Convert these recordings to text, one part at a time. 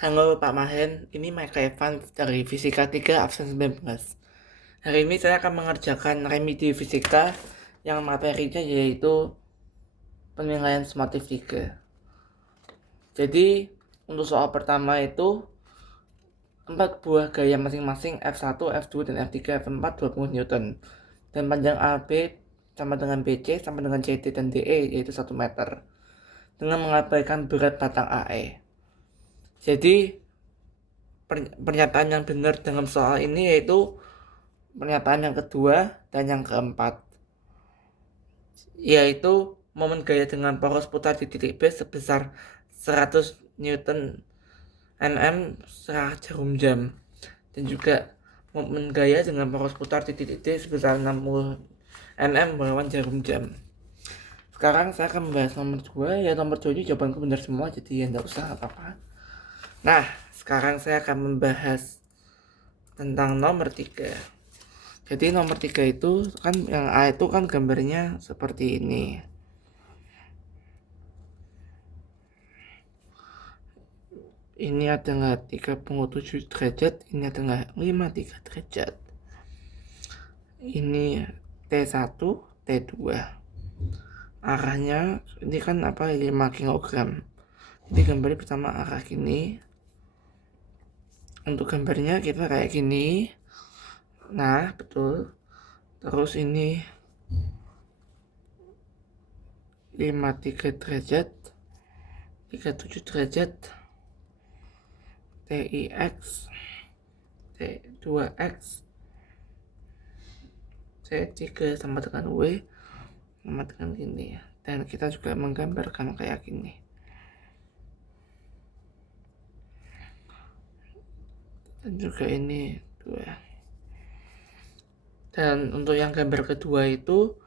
Halo Pak Mahen, ini Mike Evan dari Fisika 3 absen 19. Hari ini saya akan mengerjakan remedi fisika yang materinya yaitu penilaian sumatif 3. Jadi untuk soal pertama itu 4 buah gaya masing-masing F1, F2, dan F3, F4 20 Newton. Dan panjang AB sama dengan BC sama dengan CD dan DE yaitu 1 meter. Dengan mengabaikan berat batang AE. Jadi pernyataan yang benar dalam soal ini yaitu pernyataan yang kedua dan yang keempat, yaitu momen gaya dengan poros putar di titik B sebesar 100 Newton Nm secara jarum jam, dan juga momen gaya dengan poros putar di titik D sebesar 60 Nm melawan jarum jam. Sekarang saya akan membahas nomor 2, ya nomor 2 ini jawabanku benar semua, jadi ya tidak usah apa-apa. Nah, sekarang saya akan membahas tentang nomor 3. Jadi nomor 3 itu kan yang A itu kan gambarnya seperti ini. Ini adalah 3,7 derajat, ini adalah 53 derajat. Ini T1, T2. Arahnya ini kan 5 kg. Jadi gambarnya pertama arah gini. Untuk gambarnya kita kayak gini. Nah, betul. Terus ini 53 derajat, 37 derajat, TIX, T2X, C3 sama dengan W sama dengan gini. Dan kita juga menggambarkan kayak gini. Dan juga ini 2. Dan untuk yang gambar kedua itu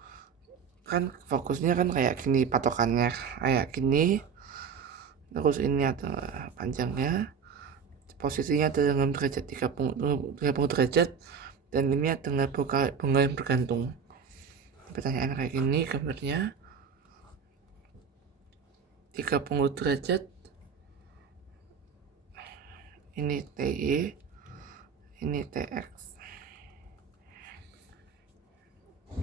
kan fokusnya kan kayak gini, patokannya kayak gini. Terus ini ada panjangnya, posisinya ada dalam derajat 30 derajat, dan ini adalah bunga yang bergantung. Pertanyaan kayak gini, gambarnya 30 derajat, ini TY, ini TX.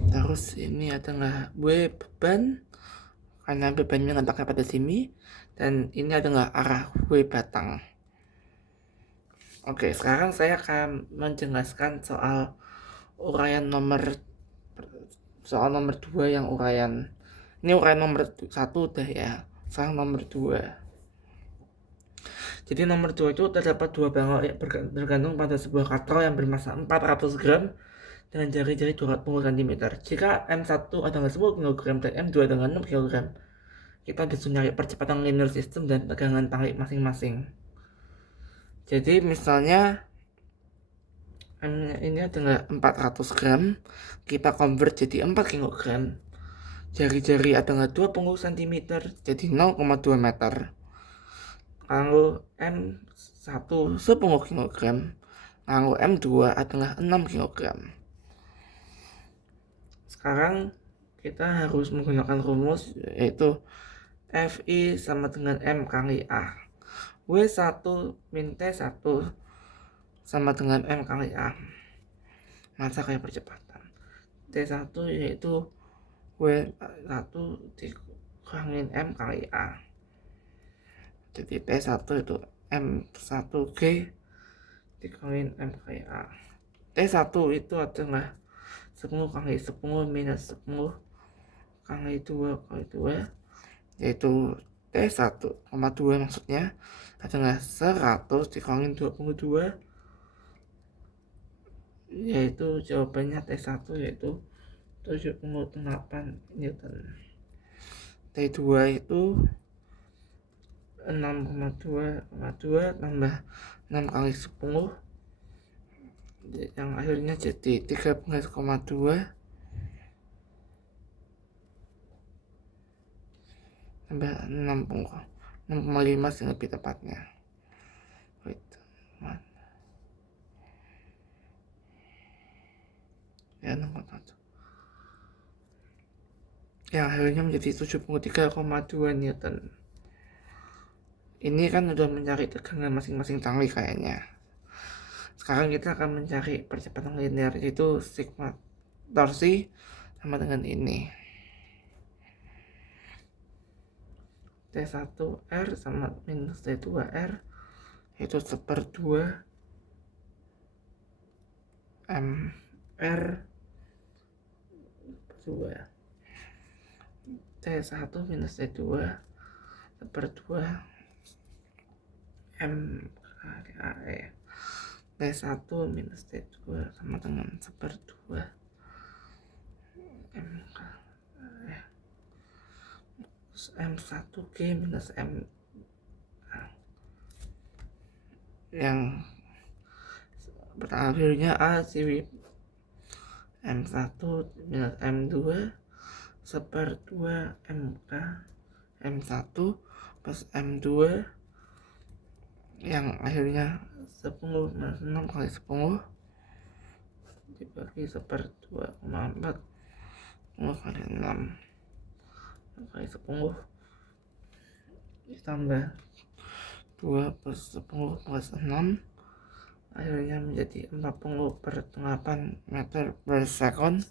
Terus ini adalah beban, karena bebannya letaknya pada sini, dan ini adalah arah batang. Oke, sekarang saya akan menjelaskan soal uraian nomor 2 yang uraian. Ini uraian nomor 1 udah ya. Sekarang nomor 2. Jadi nomor 2 itu terdapat dua bangau bergantung pada sebuah katrol yang bermassa 400 gram dengan jari-jari 20 cm. Jika M1 adalah 10 kg dan M2 adalah 6 kg, kita disuruh nyari percepatan linear system dan tegangan tarik masing-masing. Jadi misalnya ini adalah 400 gram, kita convert jadi 4 kg. Jari-jari adalah 20 cm, jadi 0,2 meter. Lalu M1 10 kg, lalu M2 adalah 6 kg. Sekarang kita harus menggunakan rumus, yaitu Fi sama dengan M kali A. W1 min T1 sama dengan M kali A. Masa kayak percepatan. T1 yaitu W1 dikurangin M kali A. Jadi T1 itu M1G dikurangin M kali A. T1 itu adalah 10 kali 10 minus 10 kali 2 kali 2, yaitu T1,2 maksudnya adalah 100 dikurangin 22, yaitu jawabannya T1 yaitu 78 Newton. T2 itu 6,2 tambah 6 kali 10, yang akhirnya jadi 13,2 tambah 6,5 sih lebih tepatnya. Wait, ya 6,1, yang akhirnya menjadi 73,2 Newton. Ini kan udah mencari tegangan masing-masing tangli kayaknya. Sekarang kita akan mencari percepatan linear, yaitu sigma torsi sama dengan ini. T1R sama minus T2R, yaitu 1/2 MR 2. T1 minus T2 1/2 M KAE. T1 minus T2 sama dengan 1/2 M KAE. M1G minus M yang berakhirnya A siwi. M1 minus M2 1/2 MK M1 plus M2 yang akhirnya 10 minus 6 kali 10 dibagi 1/2,4 kali 6 kali 10 ditambah 2 plus 10 plus 6 akhirnya menjadi 40/8 meter per second.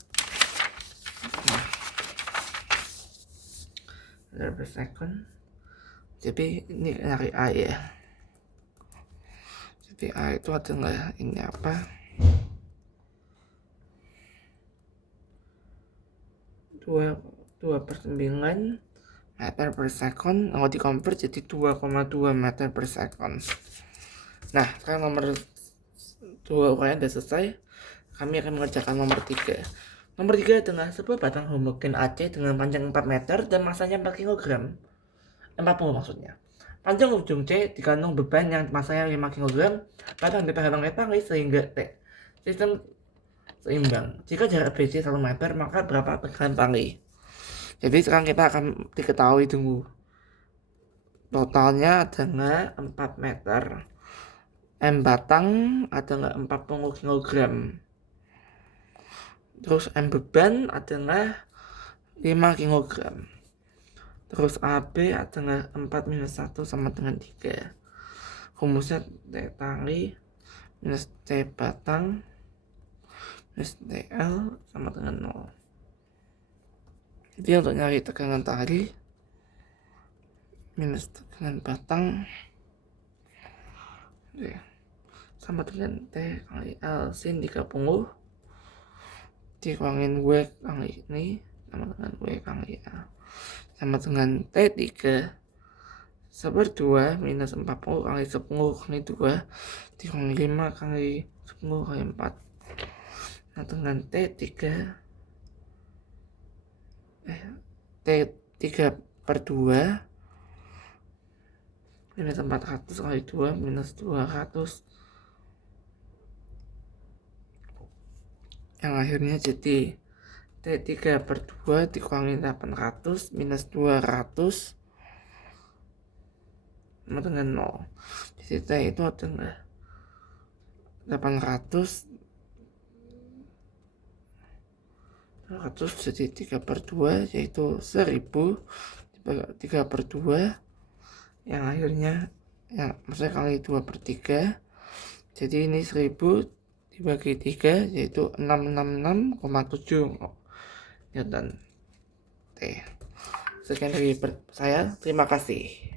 Meter per second. Jadi ini dari A ya. Jadi A itu adalah ini apa? 2/9 meter per second. Kalau dikonvert jadi 2,2 meter per second. Nah, sekarang nomor 2 uraian sudah selesai. Kami akan mengerjakan nomor 3. Nomor 3 adalah sebuah batang homogen AC dengan panjang 4 meter dan masanya 4 kg. 40 maksudnya. Panjang ujung C dikandung beban yang masanya 5 kg. Batang dipegang tali sehingga sistem seimbang. Jika jarak BC 1 meter, maka berapa tegangan tali? Jadi sekarang kita akan diketahui dulu. Totalnya adalah 4 meter. M batang adalah 40 kg. Terus M beban adalah 5 kg. Terus AB adalah 4 minus 1 sama dengan 3. Rumusnya T tali minus T batang minus TL sama dengan 0. Jadi untuk nyari tegangan tali minus tegangan batang sama dengan T kali L sin 30 dikurangin W kali ini sama dengan W kali A sama dengan T3 1/2 minus 40 kali 10 kali 2 dikurangin 5 kali 10 kali 4 nah dengan T3 3/2 minus 400 kali 2 minus 200 yang akhirnya jadi T3/2 dikurangi 800 minus 200 sama dengan 0. Jadi T itu adalah 800 jadi 3/2 yaitu 1000 3/2 yang akhirnya ya maksudnya kali 2/3 jadi ini 1000 dibagi 3 yaitu 666,7 Newton T. Sekian dari saya, terima kasih.